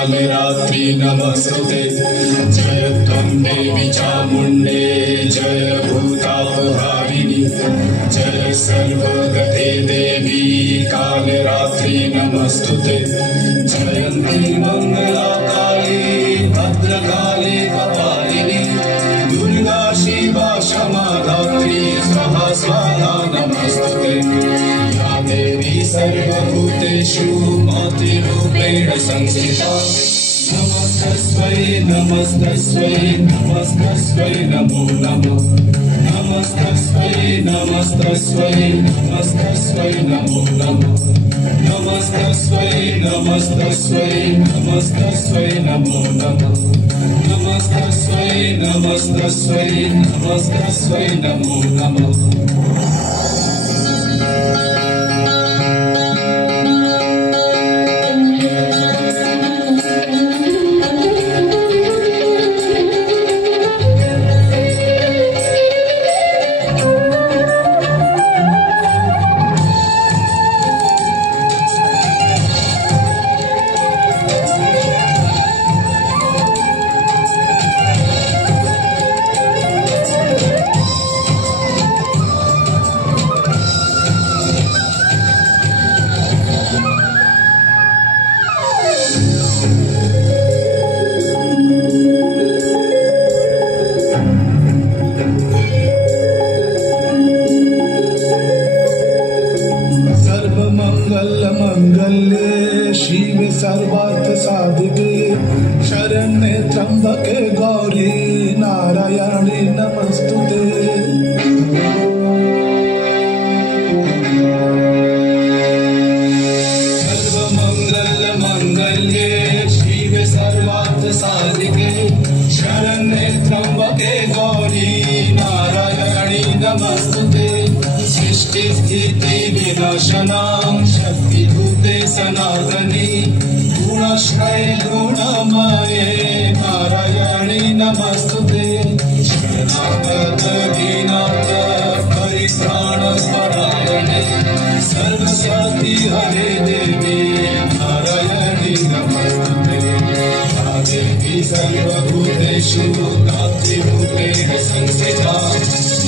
कालरात्रि नमस्तुते। जय त्वं देवी चामुण्डे जय भूतापहारिणि जय सर्वगते देवी कालरात्रि नमस्तुते। जयन्ती मंगला काली भद्रकाली कपालिनी दुर्गा शिवा क्षमा धात्री स्वाहा स्वाहा नमस्तुते। या देवी सर्वभूतेषु मातृरूपेण संस्थिता नमस्तस्मै नमस्तस्मै नमस्तस्मै नमो नमः। नमस्तस्मै नमस्तस्मै नमस्तस्मै नमो नमः। नमस्तस्मै नमस्तस्मै नमस्तस्मै नमो नमः। नमस्तस्मै नमस्तस्मै नमस्तस्मै नमो नमः। मंगल्ये शिवे सर्वार्थ साधिके शरण्ये त्र्यंबके गौरी नारायणी नमस्तुते। सर्वमंगल मंगल्ये शिवे सर्वार्थ साधिके शरण्ये त्र्यंबके गौरी नारायणी नमस्तुते। सृष्टि स्थिति विनाशनां शक्तिभूते सनातनी गुणश्रय गुणमये नारायणी नमस्तुते। शरणागत दीनाथ परित्राणपरायणे सर्वस्वती हरे देवी नारायणी नमस्तुते। या देवी सर्वभूतेषु मातृरूपेण संस्थिता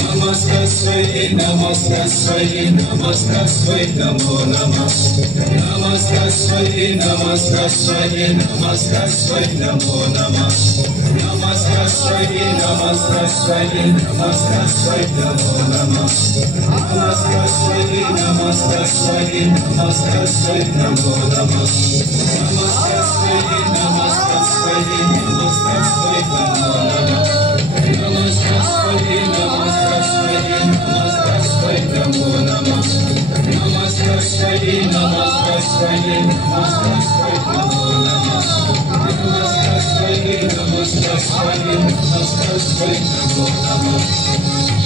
नमस्तस्मै नमस्तस्मै नमस्तस्मै नमो नमः। नमस्तस्मै नमस्तस्मै नमस्तस्मै नमो नमः। नमस्तस्मै नमस्तस्मै नमस्तस्मै नमो नमः। नमस्तस्मै नमस्तस्मै नमस्तस्मै नमो नमः। नमस्तस्मै नमस्तस्मै नमस्तस्मै नमो नमः। नमस्तस्मै नमस्तस्मै नमस्तस्मै नमो नमः। नमस्तस्मै नमस्तस्मै नमस्तस्मै नमो नमः। नमस्तस्मै नमस्तस्मै नमस्तस्मै नमो नमः।